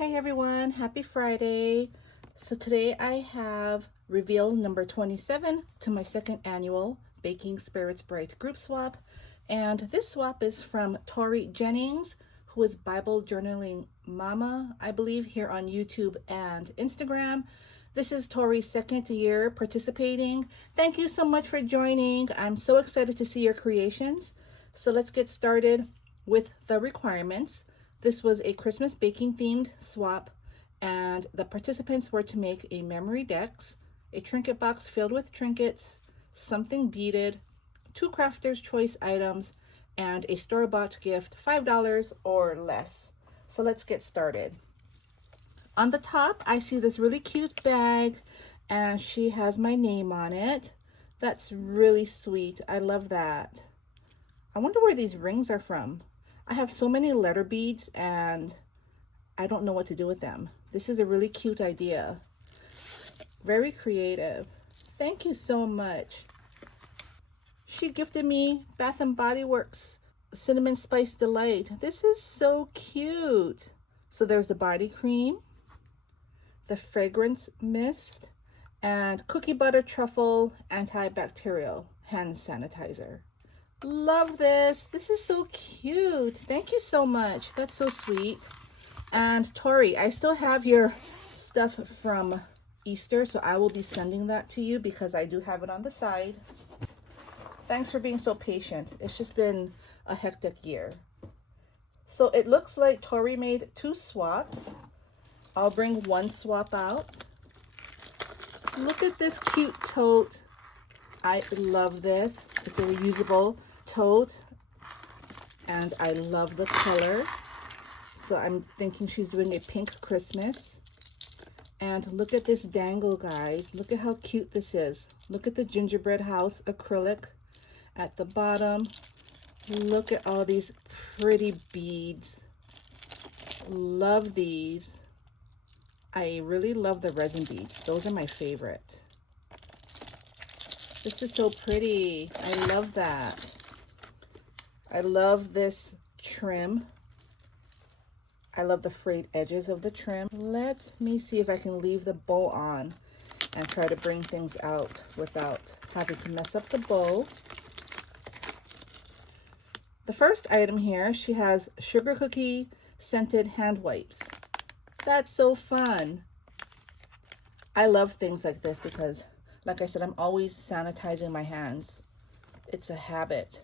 Hey everyone, happy Friday. So today I have reveal number 27 to my second annual Baking Spirits Bright group swap. And this swap is from Tori Jennings, who is Bible Journaling Mama, I believe, here on YouTube and Instagram. This is Tori's second year participating. Thank you so much for joining. I'm so excited to see your creations. So let's get started with the requirements. This was a Christmas baking themed swap, and the participants were to make a memory decks, a trinket box filled with trinkets, something beaded, 2 crafter's choice items, and a store-bought gift, $5 or less. So let's get started. On the top, I see this really cute bag, and she has my name on it. That's really sweet. I love that. I wonder where these rings are from. I have so many letter beads and I don't know what to do with them. This is a really cute idea. Very creative. Thank you so much. She gifted me Bath & Body Works Cinnamon Spice Delight. This is so cute. So there's the body cream, the fragrance mist, and cookie butter truffle antibacterial hand sanitizer. Love this. This is so cute. Thank you so much. That's so sweet. And Tori, I still have your stuff from Easter, so I will be sending that to you because I do have it on the side. Thanks for being so patient. It's just been a hectic year. So it looks like Tori made 2 swaps. I'll bring one swap out. Look at this cute tote. I love this. It's a reusable tote and I love the color. So I'm thinking she's doing a pink Christmas. And look at this dangle, guys. Look at how cute this is. Look at the gingerbread house acrylic at the bottom. Look at all these pretty beads. Love these. I really love the resin beads. Those are my favorite. This is so pretty. I love that. I love this trim. I love the frayed edges of the trim. Let me see if I can leave the bow on and try to bring things out without having to mess up the bow. The first item here, she has sugar cookie scented hand wipes. That's so fun. I love things like this because, like I said, I'm always sanitizing my hands. It's a habit.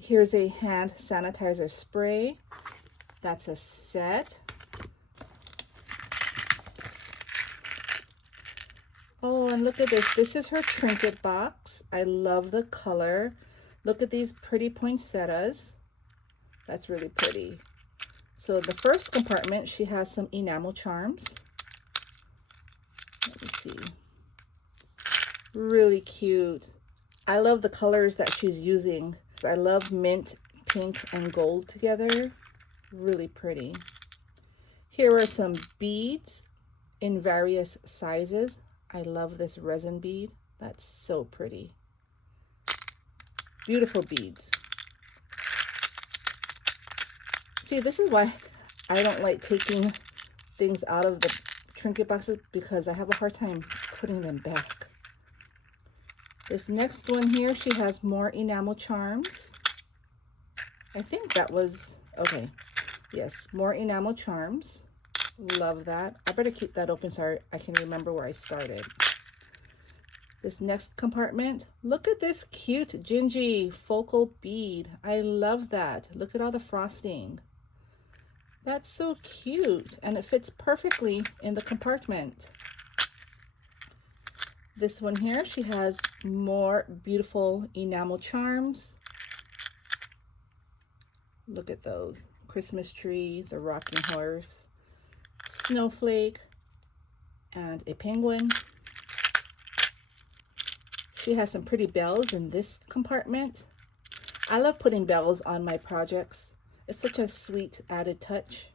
Here's a hand sanitizer spray. That's a set. Oh, and look at this. This is her trinket box. I love the color. Look at these pretty poinsettias. That's really pretty. So the first compartment, she has some enamel charms. Let me see. Really cute. I love the colors that she's using. I love mint, pink, and gold together. Really pretty. Here are some beads in various sizes. I love this resin bead. That's so pretty. Beautiful beads. See, this is why I don't like taking things out of the trinket boxes because I have a hard time putting them back. This next one here, she has more enamel charms. I think that was, okay. Yes, more enamel charms. Love that. I better keep that open so I can remember where I started. This next compartment, look at this cute gingy focal bead. I love that. Look at all the frosting. That's so cute, and it fits perfectly in the compartment. This one here, she has more beautiful enamel charms. Look at those. Christmas tree, the rocking horse, snowflake, and a penguin. She has some pretty bells in this compartment. I love putting bells on my projects. It's such a sweet added touch.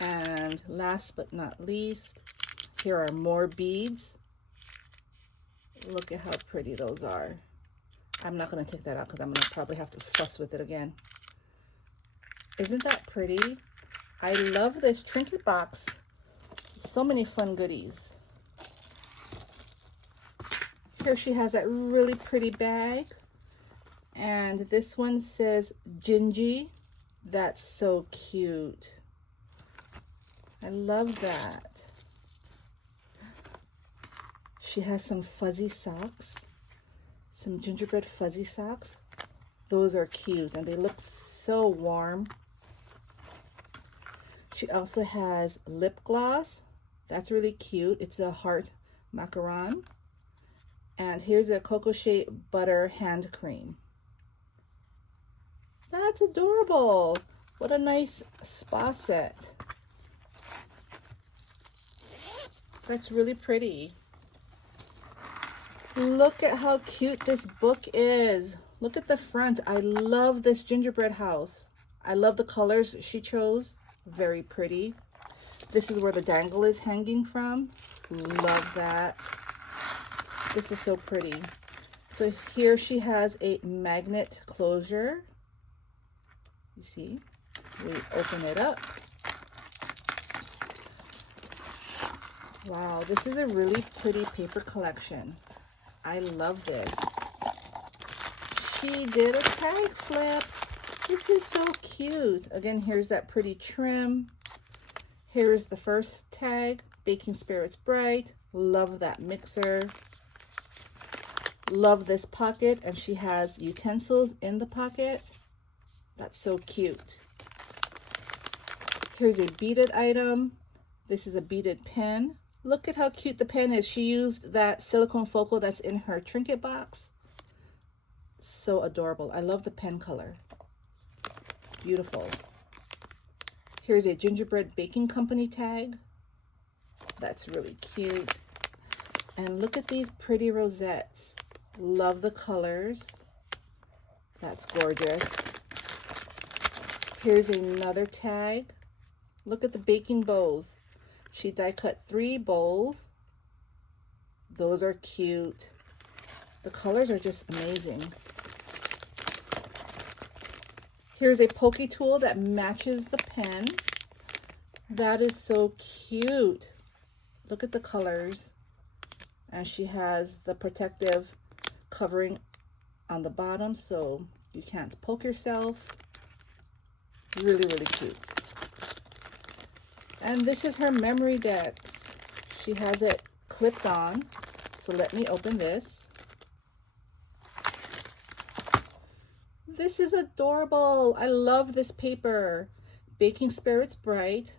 And last but not least, here are more beads. Look at how pretty those are. I'm not going to take that out because I'm going to probably have to fuss with it again. Isn't that pretty? I love this trinket box. So many fun goodies. Here she has that really pretty bag. And this one says Gingy. That's so cute. I love that. She has some fuzzy socks. Some gingerbread fuzzy socks. Those are cute and they look so warm. She also has lip gloss. That's really cute. It's a heart macaron. And here's a Cocoa Shea butter hand cream. That's adorable. What a nice spa set. That's really pretty. Look at how cute this book is. Look at the front. I love this gingerbread house. I love the colors she chose. Very pretty. This is where the dangle is hanging from. Love that. This is so pretty. So here she has a magnet closure. You see? We open it up. Wow, this is a really pretty paper collection. I love this. She did a tag flip. This is so cute. Again, here's that pretty trim. Here's the first tag, Baking Spirits Bright. Love that mixer. Love this pocket, and she has utensils in the pocket. That's so cute. Here's a beaded item. This is a beaded pen. Look at how cute the pen is. She used that silicone focal that's in her trinket box. So adorable. I love the pen color. Beautiful. Here's a gingerbread baking company tag. That's really cute. And look at these pretty rosettes. Love the colors. That's gorgeous. Here's another tag. Look at the baking bowls. She die cut 3 bowls. Those are cute. The colors are just amazing. Here's a pokey tool that matches the pen. That is so cute. Look at the colors. And she has the protective covering on the bottom so you can't poke yourself. Really, really cute. And this is her memory decks. She has it clipped on. So let me open this. This is adorable. I love this paper. Baking Spirits Bright.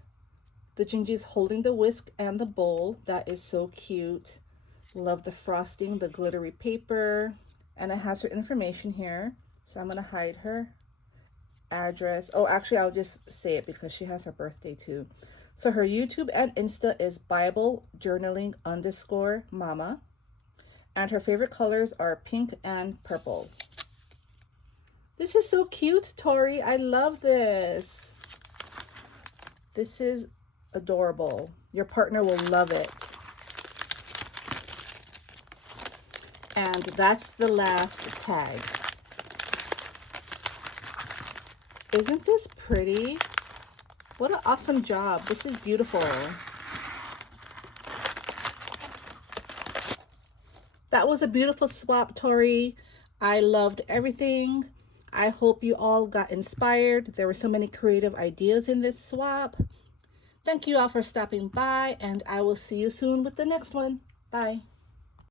The Gingy's holding the whisk and the bowl. That is so cute. Love the frosting, the glittery paper. And it has her information here. So I'm going to hide her address. Oh, actually, I'll just say it because she has her birthday too. So her YouTube and Insta is BibleJournaling_Mama. And her favorite colors are pink and purple. This is so cute, Tori. I love this. This is adorable. Your partner will love it. And that's the last tag. Isn't this pretty? What an awesome job. This is beautiful. That was a beautiful swap, Tori. I loved everything. I hope you all got inspired. There were so many creative ideas in this swap. Thank you all for stopping by, and I will see you soon with the next one. Bye.